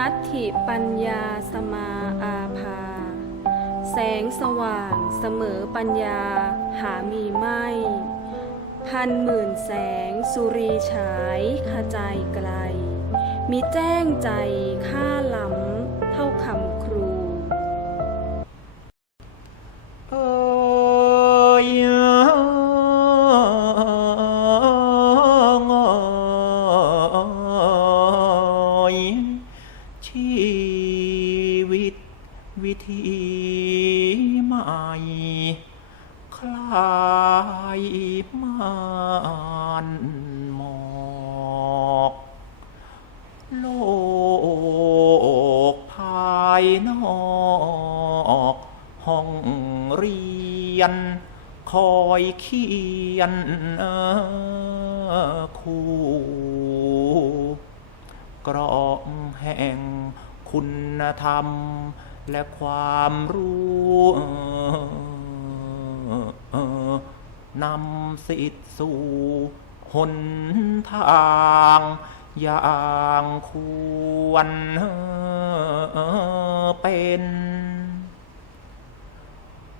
นัตถิปัญญาสมาอาภา แสงสว่างเสมอปัญญาหามีไม่ พันหมื่นแสงสุรีฉายขจายไกล มีแจ้งใจค่าล้ำเท่าคำ คลายมานหมอกโลกภายนอกห้องเรียน คอยเขียนคู่กรองแห่งคุณธรรม และความรู้นำสิทธิสู่หนทางอย่างควรเป็น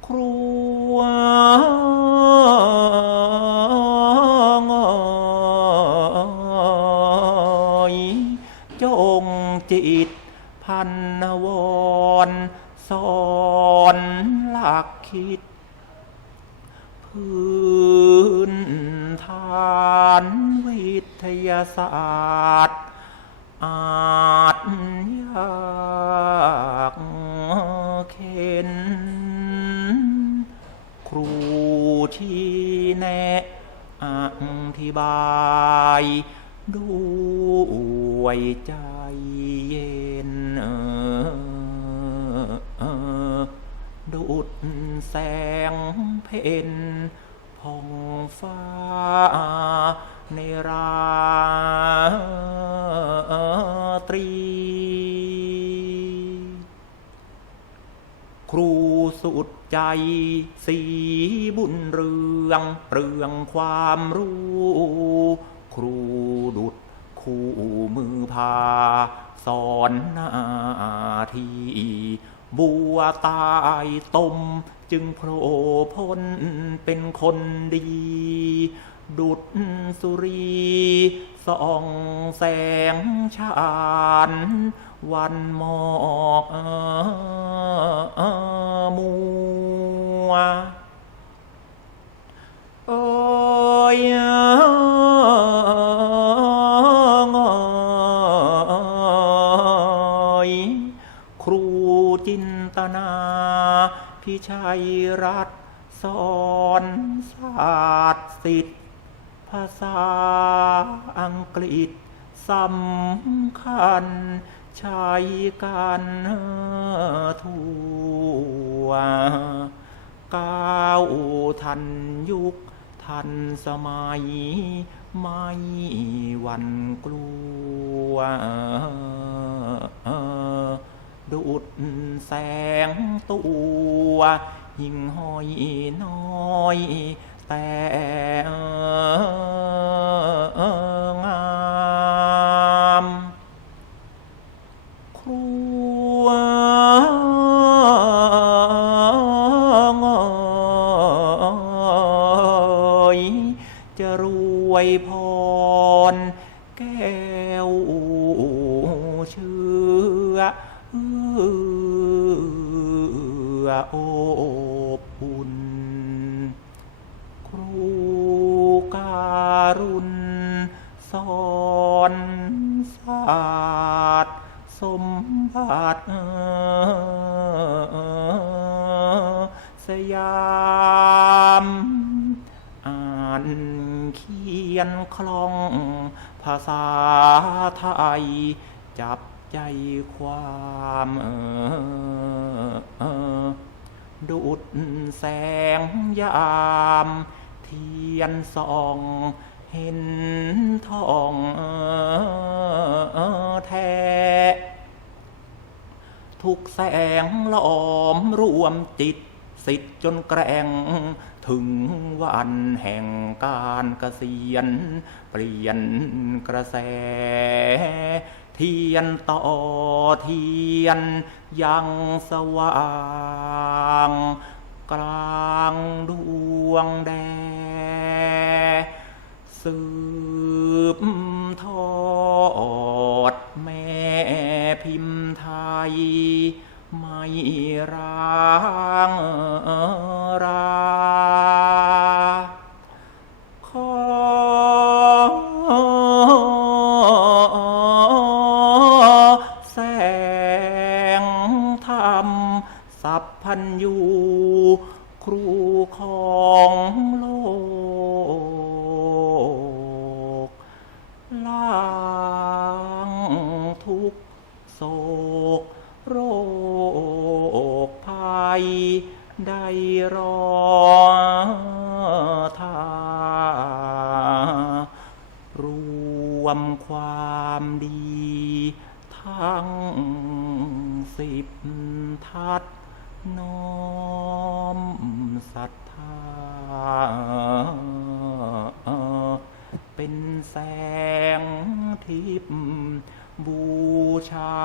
ครู พื้นฐานวิทยาศาสตร์ อาจยากเข็นครูที่แนะอธิบายด้วยใจเย็นดุด แสงเพ็ญผ่องฟ้าในราตรี ครูสุดใจสีบุญเรืองเปรืองความรู้ ครูดุดคู่มือพา สอนนาที บัวตายต้มจึงโผล่พ้นเป็นคนดี ดุดสุรีส่องแสงชานวันหมอกเออเออมัวโอ้ย พิชัยรัตสอนศาสตร์ศิษย์ภาษาอังกฤษสำคัญใช้กันทั่วก้าวทันยุคทันสมัย ไม่วันกลัว ดุดแสงตัวหิ่งห้อยน้อย แต่งามครัวงอยจะรวยพรแก้วเชื่อ โอบอุ่นครูการุณสอนศาสตร์สมบัติสยามอ่านเขียนคล่องภาษาไทยจับ ใจความเออดุดแสงยาม เทียนส่อง เห็นทองแท้ทุกแสงหลอมรวมจิตสิทธิ์จนแกร่งถึงวันแห่งการเกษียณ เปลี่ยนกระแส ทียนต่อเทียนยังสว่าง กลางดวงแดสืบ วมความดีทั้งสิบทัดน้อมศรัทธา เป็นแสงทิพย์บูชา